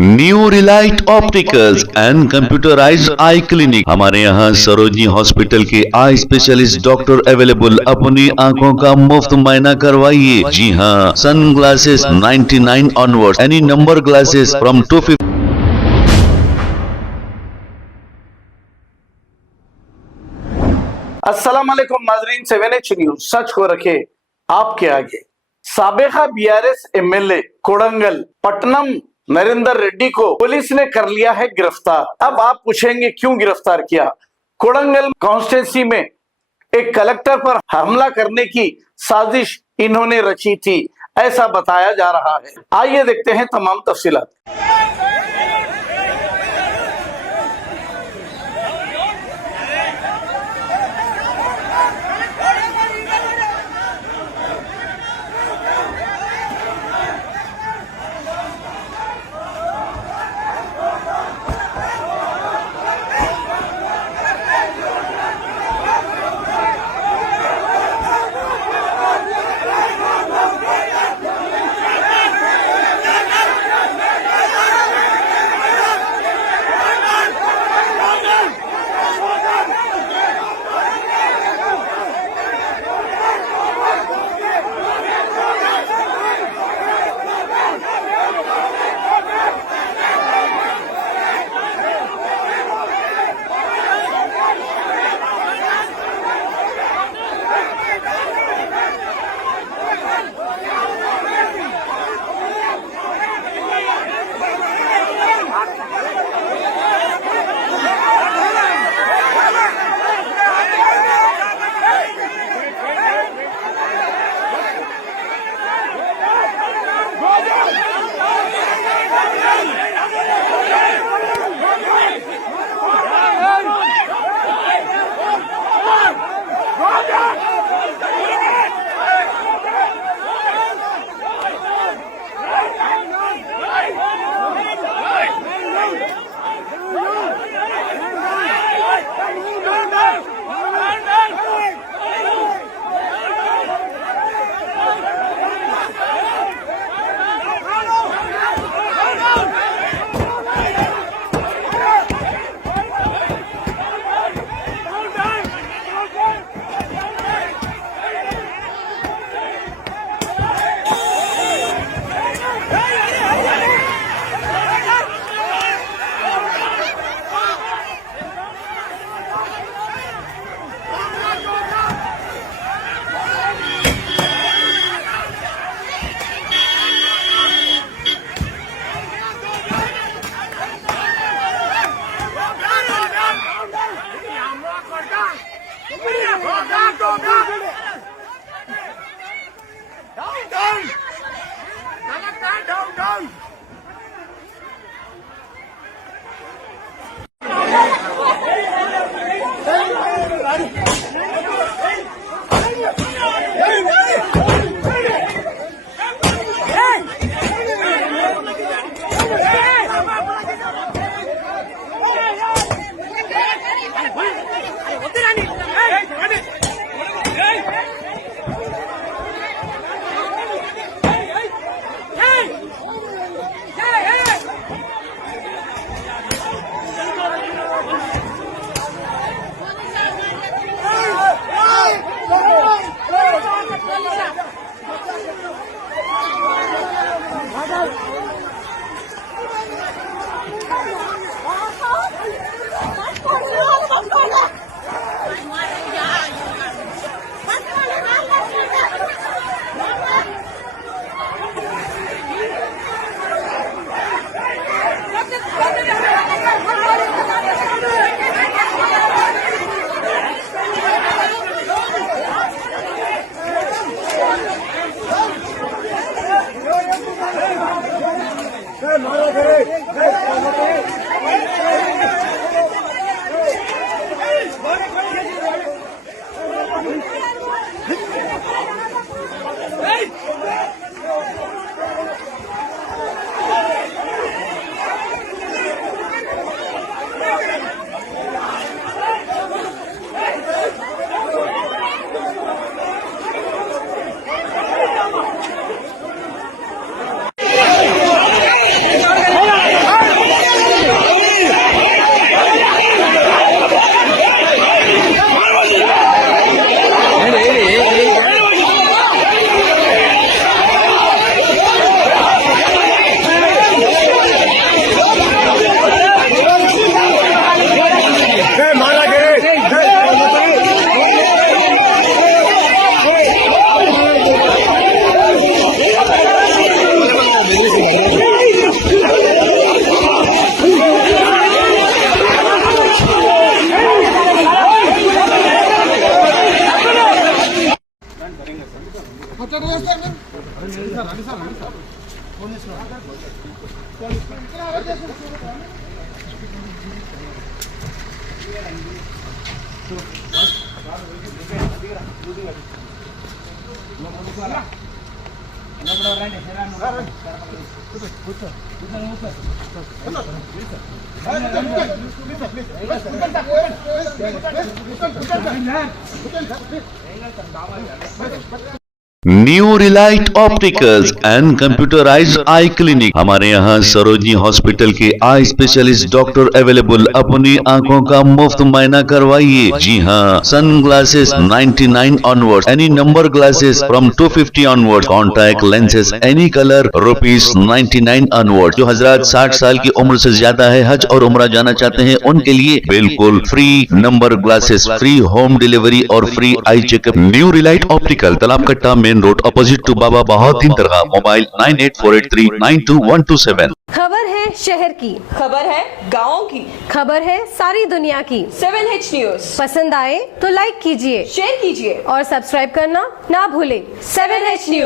New Relight opticals and computerised eye clinic. हमारे यहाँ Sarojini hospital के आई स्पेशलिस्ट डॉक्टर अवेलेबल। अपनी आंखों का मुफ्त मुआयना करवाइए। जी हाँ, sun glasses 99 onward, any number glasses from 250। अस्सलाम वालेकुम नाजरीन, 7H न्यूज सच को रखे आपके आगे। साबिका बीआरएस एमएलए कोडंगल पट्टनम नरेंद्र रेड्डी को पुलिस ने कर लिया है गिरफ्तार। अब आप पूछेंगे क्यों गिरफ्तार किया। कोडंगल कॉन्स्टिट्यूंसी में एक कलेक्टर पर हमला करने की साजिश इन्होंने रची थी, ऐसा बताया जा रहा है। आइए देखते हैं तमाम तफसीलात। New Relight opticals and computerised eye clinic. हमारे यहाँ सरोजनी हॉस्पिटल के आई स्पेशलिस्ट डॉक्टर अवेलेबल। अपनी आंखों का मुफ्त मायना करवाइए। जी हाँ, sun glasses 99 onward, any number glasses from 250 onward, contact lenses any colour ₹99 onward. जो हजरात 60 साल की उम्र से ज्यादा है, हज और उम्रा जाना चाहते हैं, उनके लिए बिल्कुल free number glasses, free home delivery और free eye checkup. New Relight optical, Talab Katta, main road, opposite to Baba Bahauddin दरगाह। मोबाइल 9848392127। खबर है शहर की, खबर है गाँव की, खबर है सारी दुनिया की। 7H न्यूज पसंद आए तो लाइक कीजिए, शेयर कीजिए और सब्सक्राइब करना ना भूलें। 7H news.